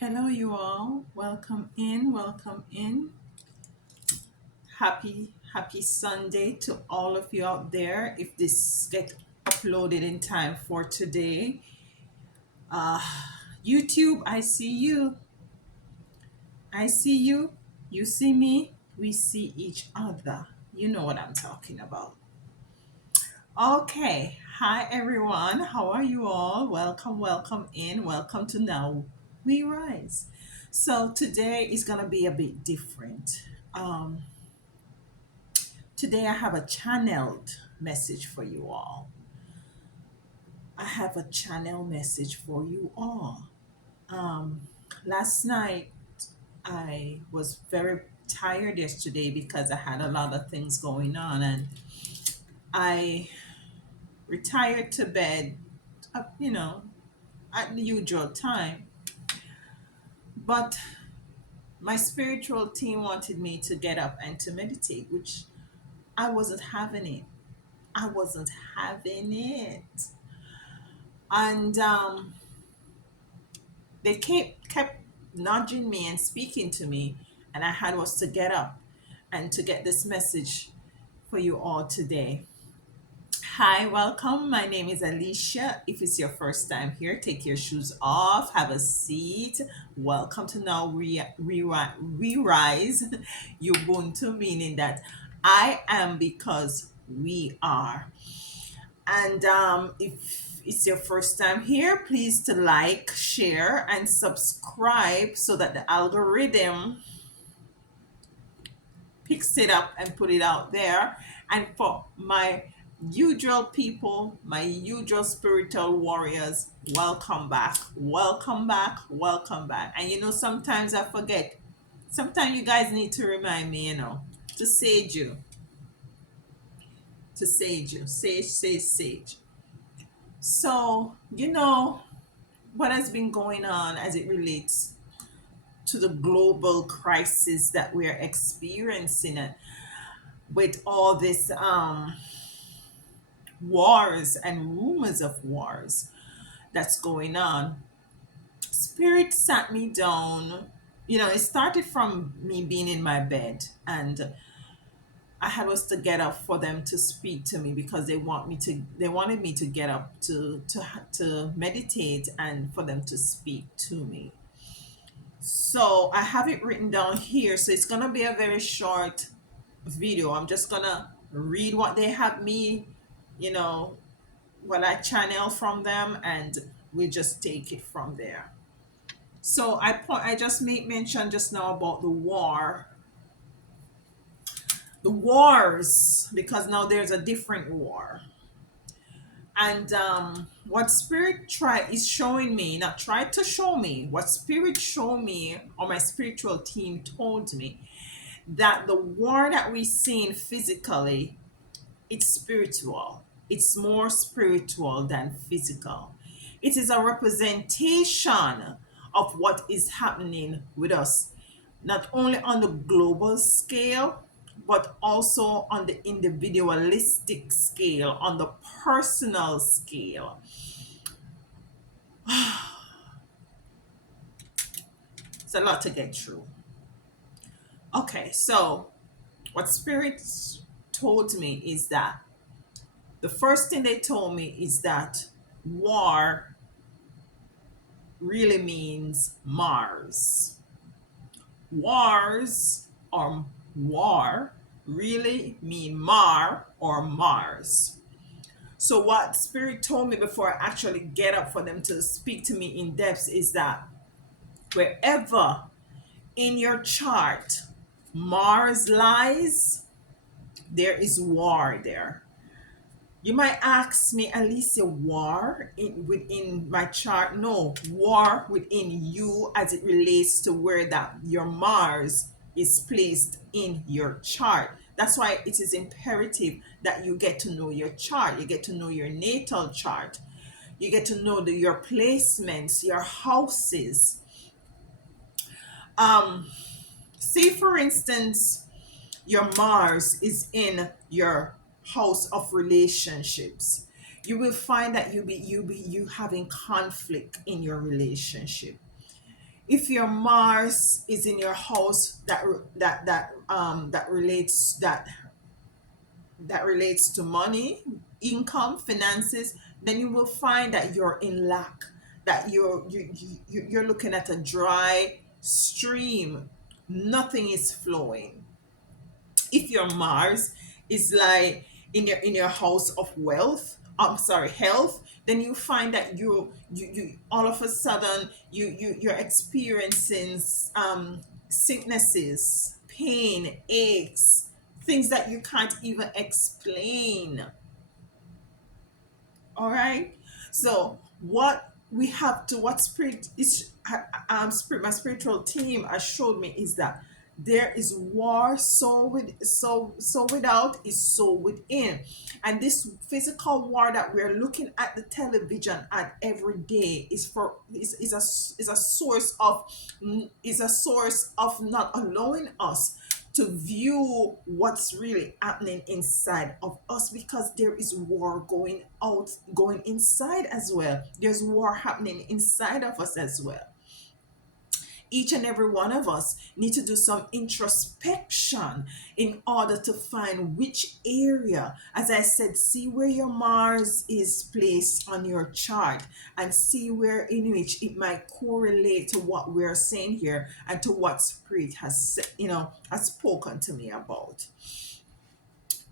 Hello, you all. Welcome in. Welcome in. Happy Sunday to all of you out there. If this get uploaded in time for today, uh, YouTube, I see you. I see you. You see me. We see each other. You know what I'm talking about. Okay. Hi, everyone. How are you all? Welcome in. Welcome to Now We Rise. So today is gonna be a bit different. Um, Today I have a channeled message for you all. I have a channel message for you all. Um, Last night I was very tired yesterday because I had a lot of things going on, and I retired to bed, you know, at the usual time. But my spiritual team wanted me to get up and to meditate, which I wasn't having it. I wasn't having it. And they kept nudging me and speaking to me, and I had was to get up and to get this message for you all today. Hi, welcome. My name is Alicia. If it's your first time here, take your shoes off, have a seat. Welcome to Now We Rise Ubuntu, meaning that I am because we are. And if it's your first time here, please to like, share, and subscribe so that the algorithm picks it up and put it out there. And for my usual people, my usual spiritual warriors, welcome back, welcome back, welcome back. And sometimes I forget. Sometimes you guys need to remind me, to sage you, to sage you, sage, sage, sage. So, what has been going on as it relates to the global crisis that we're experiencing with all this wars and rumors of wars that's going on. Spirit sat me down. It started from me being in my bed, and I had was to get up for them to speak to me because they wanted me to get up to meditate and for them to speak to me. So I have it written down here. So it's gonna be a very short video. I'm just gonna read what they have me, you know, what I channel from them, and we just take it from there. So I just made mention just now about the wars, because now there's a different war. And what spirit try is showing me, not try to show me, what spirit show me or my spiritual team told me, that the war that we seen physically, it's spiritual. It's more spiritual than physical. It is a representation of what is happening with us, not only on the global scale, but also on the individualistic scale, on the personal scale. It's a lot to get through. Okay, so what spirits told me is that the first thing they told me is that war really means Mars. Wars or war really mean Mar or Mars. So what spirit told me before I actually get up for them to speak to me in depth is that wherever in your chart Mars lies, there is war there. You might ask me, Alicia, war within my chart? No, war within you as it relates to where that your Mars is placed in your chart. That's why it is imperative that you get to know your chart. You get to know your natal chart. You get to know your placements, your houses. Um, Say, for instance, your Mars is in your house of relationships, you will find that you having conflict in your relationship. If your Mars is in your house that relates that relates to money, income, finances, then you will find that you're in lack, that you're looking at a dry stream. Nothing is flowing. If your Mars is like in your house of wealth, I'm sorry, health, then you find that you all of a sudden you're experiencing sicknesses, pain, aches, things that you can't even explain. All right. So what spirit is my spiritual team has showed me is that there is war so without is so within, and this physical war that we're looking at the television at every day is a source of not allowing us to view what's really happening inside of us, because there is war going inside as well. There's war happening inside of us as well. Each and every one of us need to do some introspection in order to find which area, as I said, see where your Mars is placed on your chart, and see where in which it might correlate to what we're saying here and to what spirit has spoken to me about.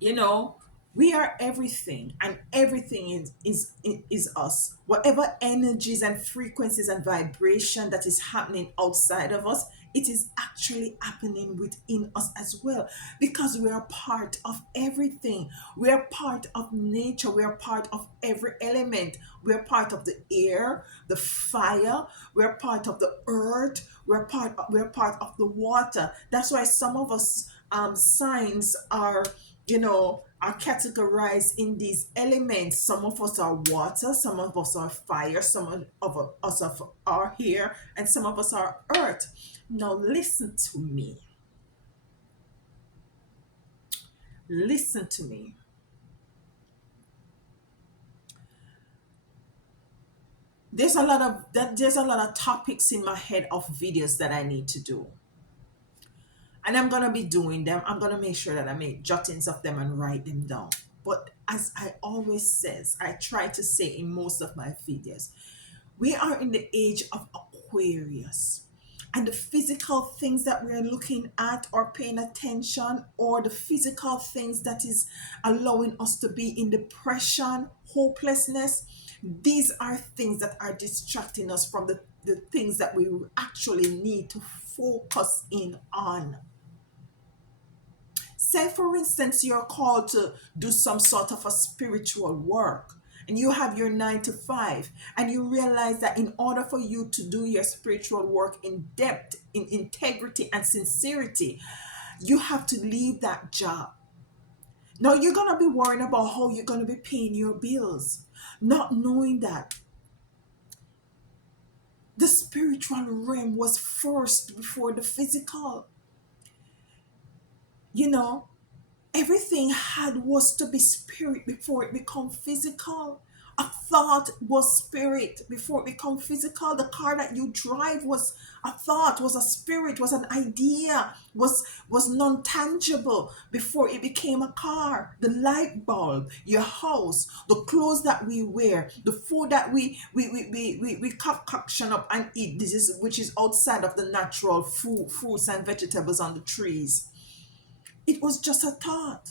you know we are everything, and everything is us. Whatever energies and frequencies and vibration that is happening outside of us, it is actually happening within us as well, because we are part of everything. We are part of nature. We are part of every element. We are part of the air, the fire. We are part of the earth. We are part of the water. That's why some of us signs are categorized in these elements. Some of us are water, some of us are fire, are air, and some of us are earth. Now listen to me. Listen to me. There's a lot of topics in my head of videos that I need to do. And I'm gonna be doing them. I'm gonna make sure that I make jottings of them and write them down. But as I always says, I try to say in most of my videos, we are in the age of Aquarius. And the physical things that we're looking at or paying attention, or the physical things that is allowing us to be in depression, hopelessness, these are things that are distracting us from the things that we actually need to focus in on. Say, for instance, you're called to do some sort of a spiritual work, and you have your 9 to 5, and you realize that in order for you to do your spiritual work in depth, in integrity, and sincerity, you have to leave that job. Now, you're going to be worrying about how you're going to be paying your bills, not knowing that the spiritual realm was first before the physical. You know, everything had was to be spirit before it become physical. A thought was spirit before it become physical. The car that you drive was a thought, was a spirit, was an idea, was non-tangible before it became a car. The light bulb, your house, the clothes that we wear, the food that we concoction up and eat, this is which is outside of the natural food, fruits and vegetables on the trees. It was just a thought.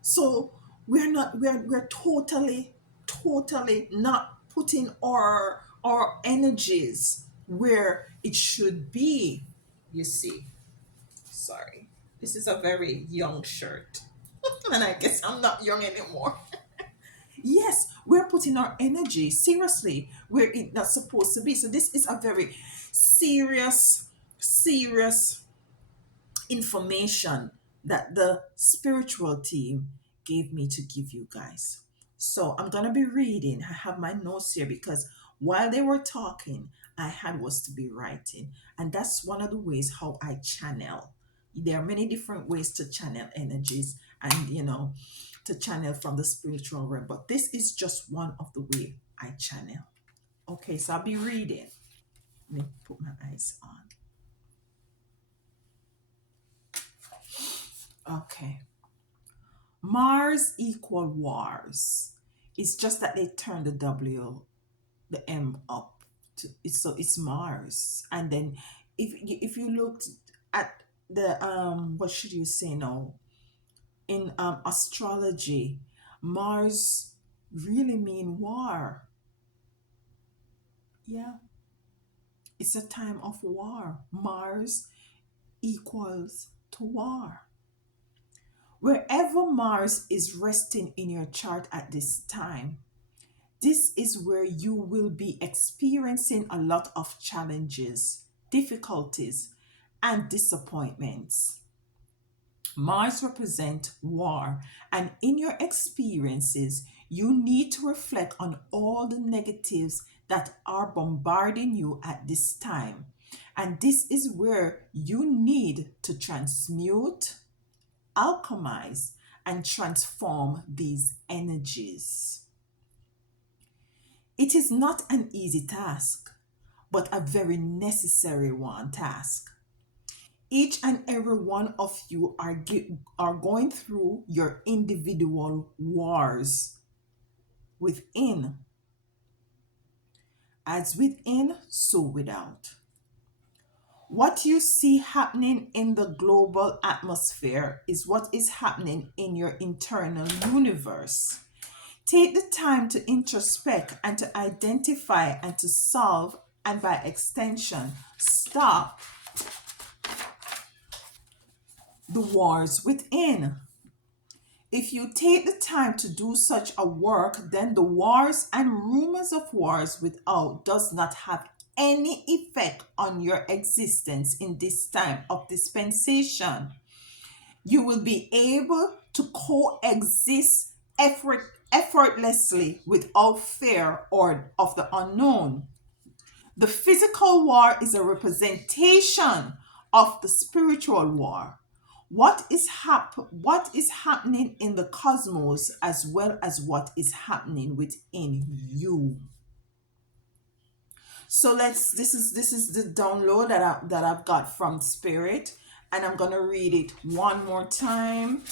So we're totally not putting our energies where it should be. You see, sorry, this is a very young shirt, and I guess I'm not young anymore. Yes, we're putting our energy seriously where it's not supposed to be. So this is a very serious information that the spiritual team gave me to give you guys. So I'm going to be reading. I have my notes here because while they were talking, I had was to be writing. And that's one of the ways how I channel. There are many different ways to channel energies and, to channel from the spiritual realm. But this is just one of the way I channel. Okay, so I'll be reading. Let me put my eyes on. Okay. Mars equal wars. It's just that they turned the M up. So it's Mars. And then if you looked at the what should you say now? In astrology, Mars really mean war. Yeah, it's a time of war. Mars equals to war. Wherever Mars is resting in your chart at this time, this is where you will be experiencing a lot of challenges, difficulties, and disappointments. Mars represents war, and in your experiences, you need to reflect on all the negatives that are bombarding you at this time. And this is where you need to transmute, alchemize, and transform these energies. It is not an easy task, but a very necessary one task. Each and every one of you are going through your individual wars within. As within, so without. What you see happening in the global atmosphere is what is happening in your internal universe. Take the time to introspect and to identify and to solve, and by extension, stop the wars within. If you take the time to do such a work, then the wars and rumors of wars without does not have any effect on your existence in this time of dispensation. You will be able to coexist effortlessly without fear or of the unknown. The physical war is a representation of the spiritual war. What is happening in the cosmos as well as what is happening within you. So this is the download that I've got from Spirit, and I'm going to read it one more time.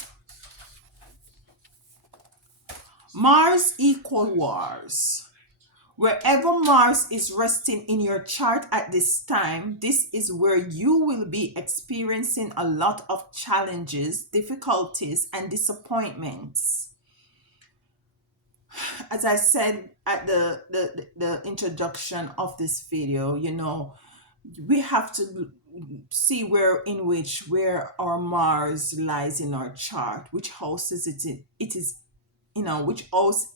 Mars equal wars. Wherever Mars is resting in your chart at this time, this is where you will be experiencing a lot of challenges, difficulties, and disappointments. As I said at the introduction of this video, we have to see where our Mars lies in our chart, which house is it is, which house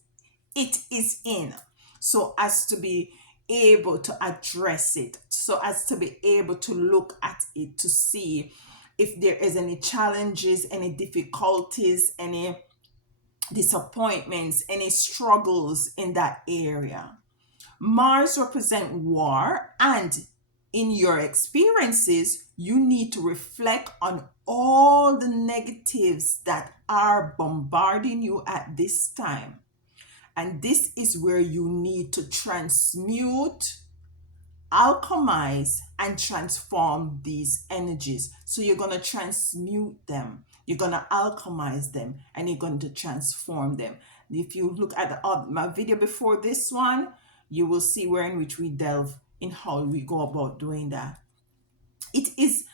it is in, so as to be able to address it, so as to be able to look at it to see if there is any challenges, any difficulties, any disappointments, any struggles in that area. Mars represent war, and in your experiences, you need to reflect on all the negatives that are bombarding you at this time. And this is where you need to transmute, alchemize, and transform these energies. So you're going to transmute them, you're going to alchemize them, and you're going to transform them. If you look at my video before this one, you will see where in which we delve in how we go about doing that. It is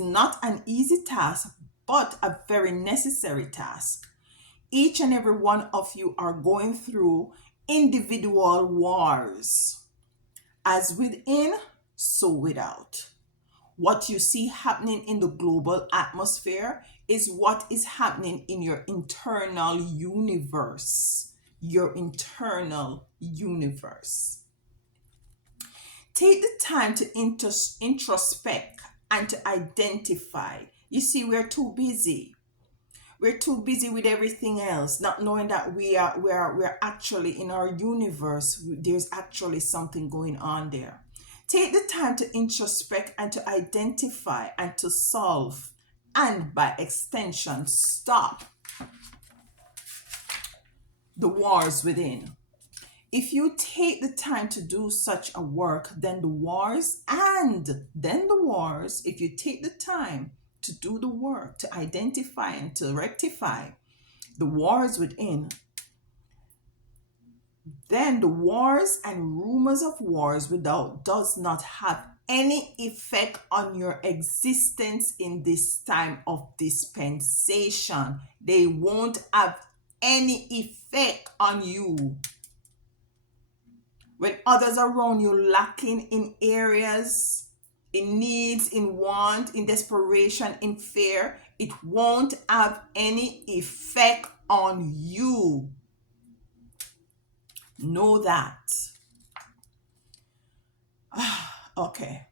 not an easy task, but a very necessary task. Each and every one of you are going through individual wars. As within, so without. What you see happening in the global atmosphere is what is happening in your internal universe. Your internal universe. Take the time to introspect and to identify. You see, we're too busy. We're too busy with everything else, not knowing that we're actually in our universe. There's actually something going on there. Take the time to introspect and to identify and to solve, and by extension, stop the wars within. If you take the time to do such a work, then the wars, and then the wars, if you take the time to do the work, to identify and to rectify the wars within, then the wars and rumors of wars without does not have any effect on your existence in this time of dispensation. They won't have any effect on you. When others around you lacking in areas, in needs, in want, in desperation, in fear, it won't have any effect on you. Know that. Okay.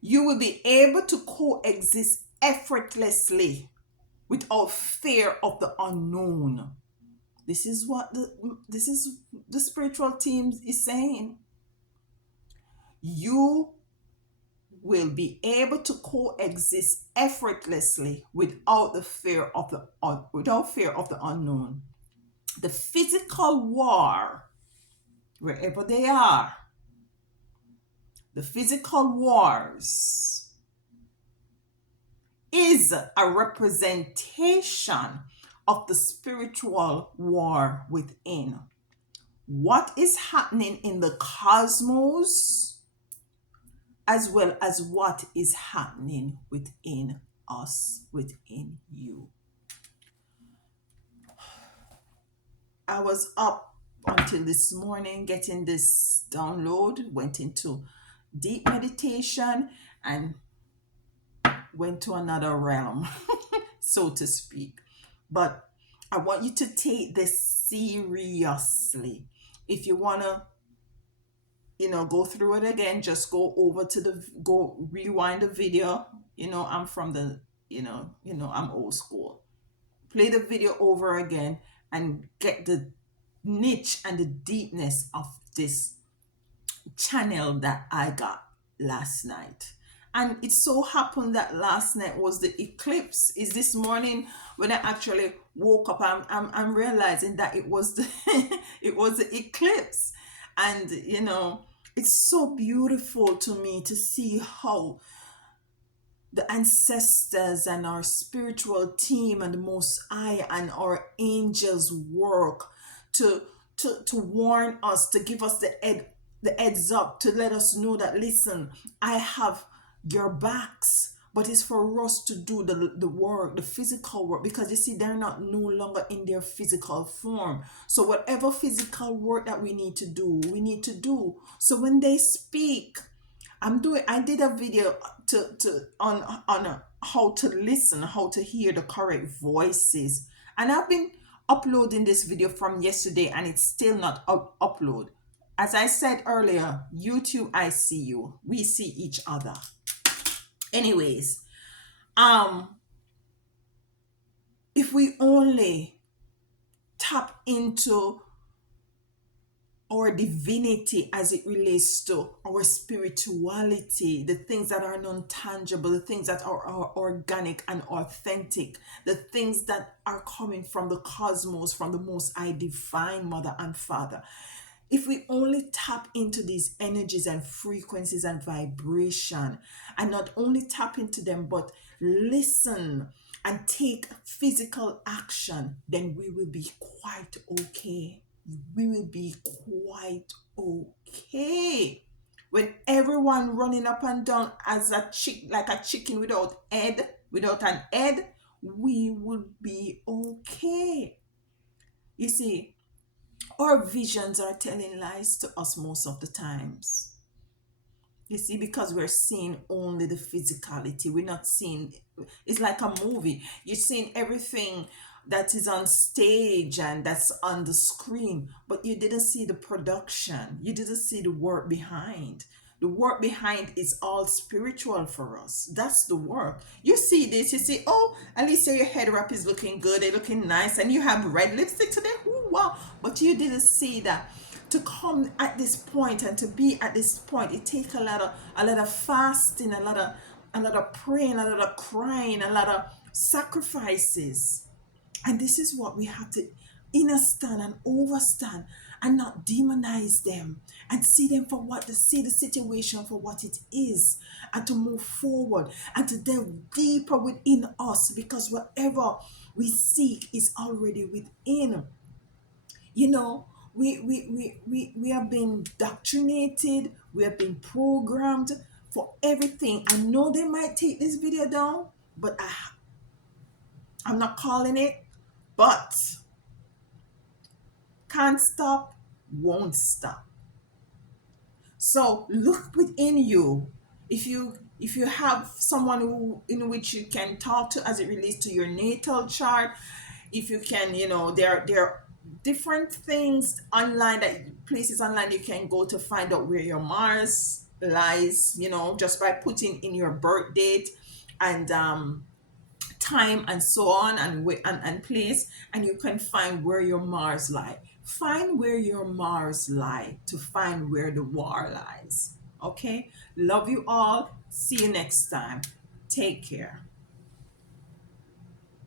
You will be able to coexist effortlessly without fear of the unknown. This is what the spiritual team is saying. You will be able to coexist effortlessly without fear of the unknown. The physical war, wherever they are, the physical wars is a representation of the spiritual war within. What is happening in the cosmos, as well as what is happening within us, within you. I was up until this morning getting this download, went into deep meditation, and went to another realm, so to speak. But I want you to take this seriously. If you want to, go through it again, just go over to go rewind the video. I'm from the, I'm old school. Play the video over again and get the niche and the deepness of this channel that I got last night. And it so happened that last night was the eclipse. Is this morning when I actually woke up, I'm realizing that it was the it was the eclipse. And it's so beautiful to me to see how the ancestors and our spiritual team and the Most High and our angels work to warn us, to give us the heads up, to let us know that, listen, I have your backs. But it's for us to do the work, the physical work, because you see, they're not no longer in their physical form. So whatever physical work that we need to do, we need to do. So when they speak, I did a video on how to listen, how to hear the correct voices. And I've been uploading this video from yesterday and it's still not upload. As I said earlier, YouTube, I see you. We see each other. Anyways, if we only tap into our divinity as it relates to our spirituality, the things that are non-tangible, the things that are organic and authentic, the things that are coming from the cosmos, from the Most High Divine Mother and Father. If we only tap into these energies and frequencies and vibration, and not only tap into them, but listen and take physical action, then we will be quite okay. We will be quite okay. When everyone running up and down as like a chicken without an head, we will be okay. You see, our visions are telling lies to us most of the times. You see, because we're seeing only the physicality. We're not seeing, it's like a movie. You're seeing everything that is on stage and that's on the screen, but you didn't see the production. You didn't see the work behind. The work behind is all spiritual for us. That's the work. You see this, you see, oh, at least your head wrap is looking good, they're looking nice, and you have red lipstick today. Ooh, wow. But you didn't see that. To come at this point and to be at this point, it takes a lot of fasting, a lot of praying, a lot of crying, a lot of sacrifices. And this is what we have to understand and overstand and not demonize them, and see them for what to see the situation for what it is, and to move forward and to delve deeper within us, because whatever we seek is already within. You know, we have been doctrinated, we have been programmed for everything. I know they might take this video down, but I'm not calling it. But can't stop, won't stop. So look within you. If you have someone who in which you can talk to as it relates to your natal chart, if you can, there are different things online, that places online you can go to find out where your Mars lies, just by putting in your birth date and time and so on, and place, and you can find where your Mars lie. Find where your Mars lie to find where the war lies. Okay, love you all, see you next time, take care.